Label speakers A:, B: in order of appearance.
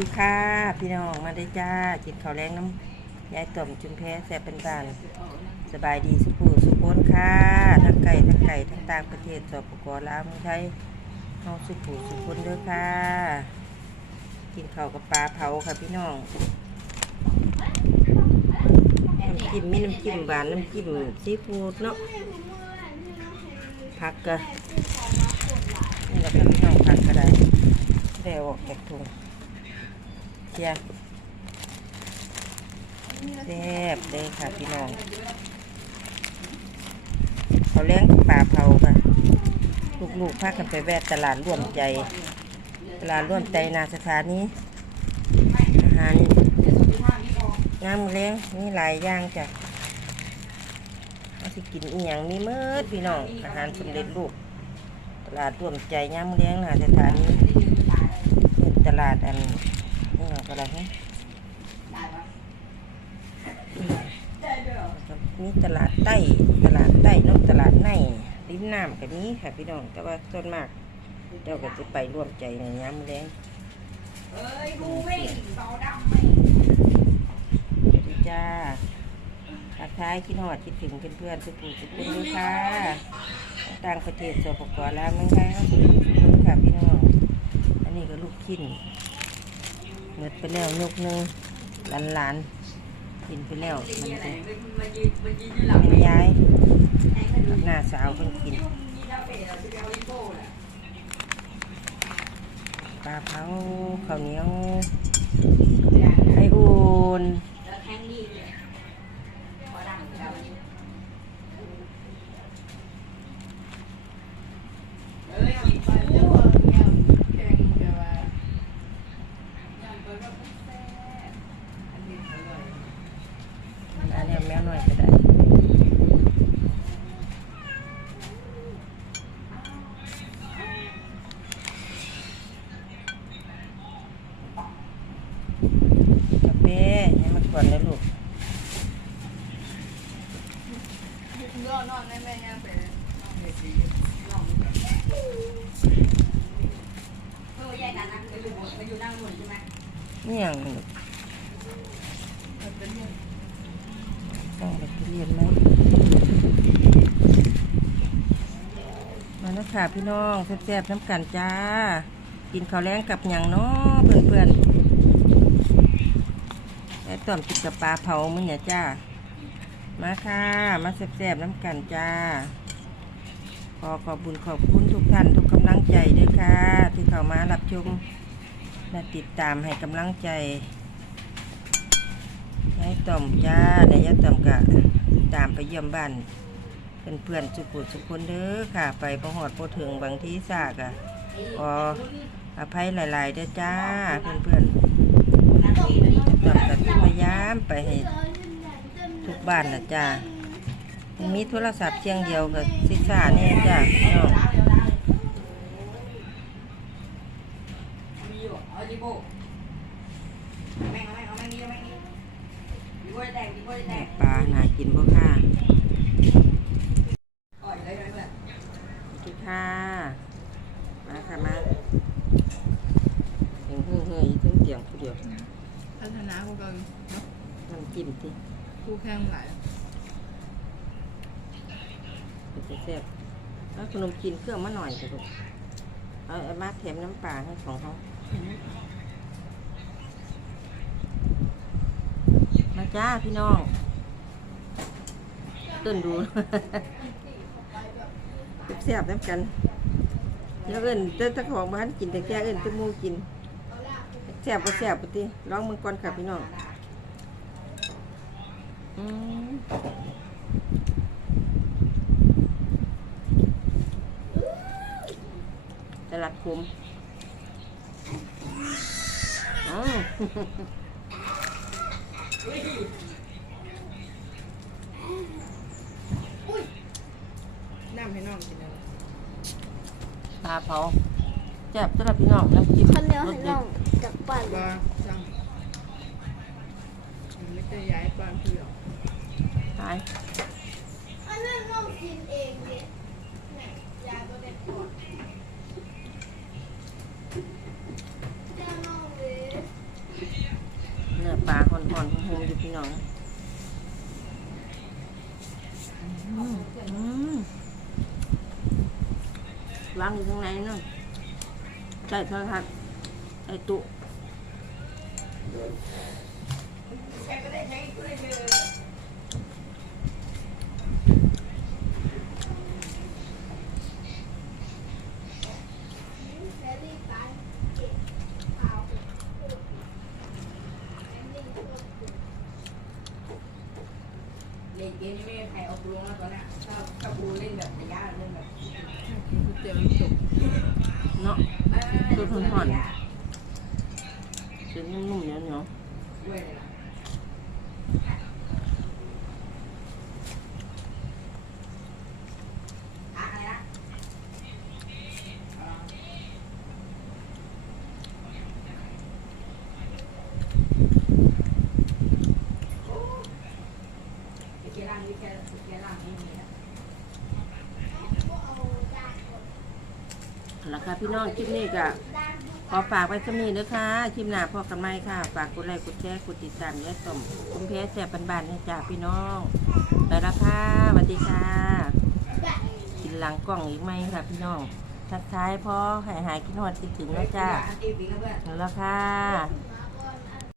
A: ดีค่ะพี่น้องมาได้จ้ากินข้าแรงน้ำยายต่อมจุนแพ้แซ่บเป็นบานสบายดีสุขูสุขคนค่ะทั้งไก่ทั้งไก่ทั้งต่างประเทศสปปลาวมืองไทยเฮาสุขูสุขคนเด้อค่ะ กินข้าวกับปลาเผาค่ะพี่น้องน้ำจิ้มมีน้ำจิ้มหวานน้ำจิ้มซีฟู้ดเนาะผักกะนี่แหละค่ะพี่น้องผักก็ได้ได้ออกจากถุง เชียร์แซ่บเลยค่ะพี่น้องเขาเลี้ยงปลาเผาค่ะ ลูกๆพากันไปแวะตลาดร่วมใจ ตลาดร่วมใจนาสถานีอาหารงามเลี้ยงมีหลายอย่างจ้ะเอาสิกินอีหยังมีเมื่อพี่น้องอาหารสำเร็จรูปตลาดร่วมใจย่ามเลี้ยงนาสถานีเป็นตลาดอัน นี่เราก็ได้ฮะมีตลาดใต้ตลาดใต้เนกตลาดในริมน้ำกับนี้ค่ะพี่น้องแต่ว่าส่วนมากเจ้าก็จะไปร่วมใจในย้ำแรง
B: เอ้ยกูวิ่งเบาดำไหม
A: ดีจ้าทักทายคิดหอดคิดถึงเพื่อนๆทุกผู้ทุกคนด้วยค่ะต่างประเทศสปปลาวเมืองไทยครับทุกคนค่ะพี่น้องอันนี้ก็ลูกชิ้น เมืดไปแล้วยกหนึงหลานหลานกินไปแล้วมันจะ
B: มันยืนมันยืนอยู่หลัง
A: เป็นยายหน้าสาวเพิ่งกิน
B: ปลา
A: เผาข้าวเหนียวไข่อุ่น
B: แล้วแทงนี่เลยพอดังแล้ววันนี้เอ้ยกินไปเดี๋ยวแก้วแข่งเดี๋ยวว่ายังเปิดแบบแซ่บอันนี้อร่อย
A: อันนี้แมวหน่อยก็ได้กาแฟให้มันก่ อนนะลูก
B: ก็นอนได้ไหมเนี่ยเป๋เออแยกกันนะไปอยู่ไปอยู่นั่งหนุนใช่ไหม
A: นี่อย่างลูกต้องไปเรียนไหมมาแล้วค่ะพี่น้องแซ่บๆน้ำกันจ้า กินข้าวแรงกับอย่างเนาะเพื่อนๆ แล้ต้มจิกกับปลาเผามึงเนี่ยจ้า มาค่ะ มาแซ่บๆน้ำกันจ้า ขอขอบบุญขอบคุณทุกท่านทุกกำลังใจด้วยค่ะ ที่เข้ามารับชมและติดตามให้กำลังใจยายต่อมจ้าเดี๋ยายต่อมกะตามไปเยี่ยมบ้านเพื่อนๆสุขุสุขคนเด้อค่ะ ไปประหอดพอถึงบางที่ซากะขออภัยหลายๆเด้อจ้าเพื่อนๆ
B: นั่งดีน
A: ต่อมกะสิพยายามไปให้ทุกบ้านนะจ้ามีโทรศัพท์เชียงเดียวกับซิซ่าเนี่ยจ้ะพี่น้อง
B: มีอยู่เอาจิโก้แม่งเอาแม่งเอาแม่งนี่เอาแม่งนี่จิโก้แดงจิโก้แดง
A: ปลาน่ากินบ่ค่ะ
B: อ่อยเลยเลย
A: กินค่ะ มาค่ะมาเห็นเฮ้ยเฮ้ยถึงเตียงผู้เดียว
C: พัฒนากูกันเนาะ คู่แข่งหลาย
A: เป็นจะแซ่บแล้วขนมจีนเครื่องมาหน่อยสิลูกเอาเอามาแถมน้ำปลาให้ของเขามาจ้าพี่น้องตื่นดูแซ่บๆน้ำกันแล้วเอิ้นเจ้าเจ้าของบ้านกินแต่แก่เอิ้นแตะมูกินแซ่บก็แซ่บปติลองมึงก่อนค่ะพี่น้อง ตลาดคุมอ๋อ
C: น้ำให้น้องกินอะไร
A: ปลาเผาแซ่บสำหรับพี่น้องน้ำจิ้ม
D: ข้าวเหนียว
A: ร
D: ให้
A: ส
D: น้
A: เด็
D: อ
A: ด
D: งจากปั่น
C: ว่าจังมัน ไม่จะย้ายความเผือก
A: ตาย
D: อันนั้นเรากินเองเนี่ยยาตัวเด็ดก่อนเน้อง
A: วสเนื้อปลาห่อนๆหุ่มๆอยู่พี่น้
B: องวางอยู่
D: ข้างในนู่นใช่โทรทัศน์ไอตุ๊
B: เล่นเกมนี่ไม่มีใครเอาตัวลงแล้วตอนเนี้ยถ้าถ้ากูเล่นแบบระยะเล่นแบบ
C: ก๋วยเตี๋ยวน้ำตก
A: เนาะ
B: เอ้ย
A: ตัวทนๆ เส้นนุ่มๆเหนียวเหนียว
B: ด้วยเลยนะอะอะไรนะวิเคล่างวิเควิเคล่างไม่มีนะ
D: ก็เอาด้านกด
A: ๆแล้วค่ะพี่น้องคลิปนี้ก็ขอฝากไว้สมีเด้อค่ะคลิปหน้าพอกันไหมค่ะ ฝากกดไลค์กดแชร์กดติดตามยายสมคุณเพชรแสบบานๆให้จ้าพี่น้องไปละค่ะสวัสดีค่ะกินหลังกล่องอีกไหมค่ะพี่น้องทักทายพ่อหายหายคิดหอดคิดถึงแล้วจ้า
B: อันตีปีกนะเพื่อน
A: แล้วค่ะ